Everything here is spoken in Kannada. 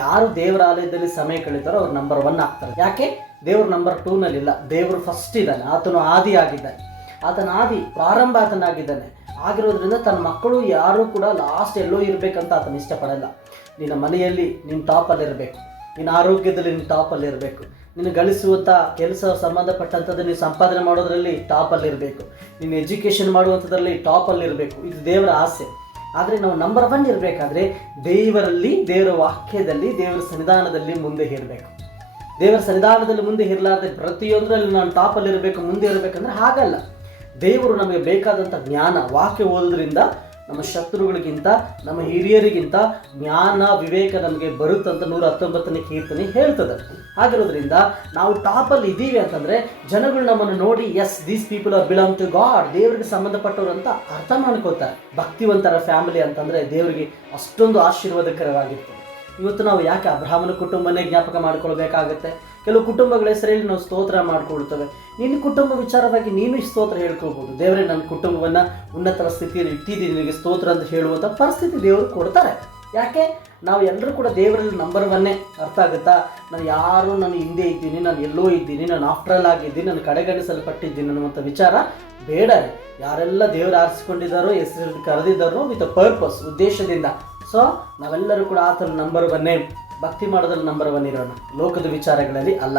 ಯಾರು ದೇವರ ಆಲಯದಲ್ಲಿ ಸಮಯ ಕಳೀತಾರೋ ಅವ್ರು ನಂಬರ್ 1 ಆಗ್ತಾರೆ. ಯಾಕೆ? ದೇವರು ನಂಬರ್ 2 ನಲ್ಲಿಲ್ಲ. ದೇವರು ಫಸ್ಟ್ ಇದ್ದಾನೆ. ಆತನು ಆದಿ ಆಗಿದ್ದಾನೆ. ಆತನ ಆದಿ ಪ್ರಾರಂಭ ಆತನಾಗಿದ್ದಾನೆ. ಆಗಿರೋದ್ರಿಂದ ತನ್ನ ಮಕ್ಕಳು ಯಾರೂ ಕೂಡ ಲಾಸ್ಟ್ ಎಲ್ಲೋ ಇರಬೇಕಂತ ಆತನ ಇಷ್ಟಪಡಲ್ಲ. ನಿನ್ನ ಮನೆಯಲ್ಲಿ ನೀನು ಟಾಪಲ್ಲಿರಬೇಕು, ನಿನ್ನ ಆರೋಗ್ಯದಲ್ಲಿ ನೀನು ಟಾಪಲ್ಲಿರಬೇಕು, ನೀನು ಗಳಿಸುವಂಥ ಕೆಲಸ ಸಂಬಂಧಪಟ್ಟಂಥದ್ದು ನೀವು ಸಂಪಾದನೆ ಮಾಡೋದರಲ್ಲಿ ಟಾಪಲ್ಲಿರಬೇಕು, ನೀನು ಎಜುಕೇಷನ್ ಮಾಡುವಂಥದ್ರಲ್ಲಿ ಟಾಪಲ್ಲಿರಬೇಕು. ಇದು ದೇವರ ಆಸೆ. ಆದರೆ ನಾವು ನಂಬರ್ 1 ಇರಬೇಕಾದ್ರೆ ದೇವರಲ್ಲಿ, ದೇವರ ವಾಕ್ಯದಲ್ಲಿ, ದೇವರ ಸನ್ನಿಧಾನದಲ್ಲಿ ಮುಂದೆ ಇರಬೇಕು. ದೇವರ ಸನ್ನಿಧಾನದಲ್ಲಿ ಮುಂದೆ ಇರಲಾರ್ದೆ ಪ್ರತಿಯೊಂದರಲ್ಲಿ ನಾನು ಟಾಪಲ್ಲಿರಬೇಕು, ಮುಂದೆ ಇರಬೇಕಂದ್ರೆ ಹಾಗಲ್ಲ. ದೇವರು ನಮಗೆ ಬೇಕಾದಂಥ ಜ್ಞಾನ, ವಾಕ್ಯ ಓದೋದ್ರಿಂದ ನಮ್ಮ ಶತ್ರುಗಳಿಗಿಂತ, ನಮ್ಮ ಹಿರಿಯರಿಗಿಂತ ಜ್ಞಾನ ವಿವೇಕ ನಮಗೆ ಬರುತ್ತಂತ 119ನೇ ಕೀರ್ತನೆ ಹೇಳ್ತದೆ. ಆಗಿರೋದ್ರಿಂದ ನಾವು ಟಾಪಲ್ಲಿ ಇದ್ದೀವಿ ಅಂತಂದರೆ ಜನಗಳು ನಮ್ಮನ್ನು ನೋಡಿ as these people are belong to God, ದೇವರಿಗೆ ಸಂಬಂಧಪಟ್ಟವರು ಅಂತ ಅರ್ಥ ಮಾಡ್ಕೋತಾರೆ. ಭಕ್ತಿವಂತರ ಫ್ಯಾಮಿಲಿ ಅಂತಂದರೆ ದೇವರಿಗೆ ಅಷ್ಟೊಂದು ಆಶೀರ್ವಾದಕರವಾಗಿರ್ತದೆ. ಇವತ್ತು ನಾವು ಯಾಕೆ ಅಬ್ರಹಾಮನ ಕುಟುಂಬನೇ ಜ್ಞಾಪಕ ಮಾಡ್ಕೊಳ್ಬೇಕಾಗತ್ತೆ? ಕೆಲವು ಕುಟುಂಬಗಳ ಹೆಸರಲ್ಲಿ ನಾವು ಸ್ತೋತ್ರ ಮಾಡ್ಕೊಳ್ತೇವೆ. ನಿನ್ನ ಕುಟುಂಬ ವಿಚಾರವಾಗಿ ನೀನು ಸ್ತೋತ್ರ ಹೇಳ್ಕೊಳ್ಬೋದು. ದೇವರೇ ನನ್ನ ಕುಟುಂಬವನ್ನು ಉನ್ನತ ಸ್ಥಿತಿಯಲ್ಲಿ ಇಟ್ಟಿದ್ದೀನಿ, ನಿನಗೆ ಸ್ತೋತ್ರ ಅಂತ ಹೇಳುವಂಥ ಪರಿಸ್ಥಿತಿ ದೇವರು ಕೊಡ್ತಾರೆ. ಯಾಕೆ? ನಾವು ಎಲ್ಲರೂ ಕೂಡ ದೇವರಲ್ಲಿ ನಂಬರ್ 1 ಅರ್ಥ ಆಗುತ್ತಾ? ನಾನು ಹಿಂದೆ ಇದ್ದೀನಿ, ನಾನು ಎಲ್ಲೋ ಇದ್ದೀನಿ, ನಾನು ಆಫ್ಟರ್ ಆಗಿದ್ದೀನಿ, ನಾನು ಕಡೆಗಣಿಸಲ್ಪಟ್ಟಿದ್ದೀನಿ ಅನ್ನುವಂಥ ವಿಚಾರ ಬೇಡ. ಯಾರೆಲ್ಲ ದೇವರು ಆರಿಸಿಕೊಂಡಿದ್ದಾರೋ, ಹೆಸರು ಕರೆದಿದ್ದಾರೋ ವಿತ್ ಪರ್ಪಸ್, ಉದ್ದೇಶದಿಂದ. ಸೊ ನಾವೆಲ್ಲರೂ ಕೂಡ ಆತನ ನಂಬರ್ 1, ಭಕ್ತಿ ಮಾಡೋದ್ರಲ್ಲಿ ನಂಬರ್ 1 ಇರೋಣ, ಲೋಕದ ವಿಚಾರಗಳಲ್ಲಿ ಅಲ್ಲ.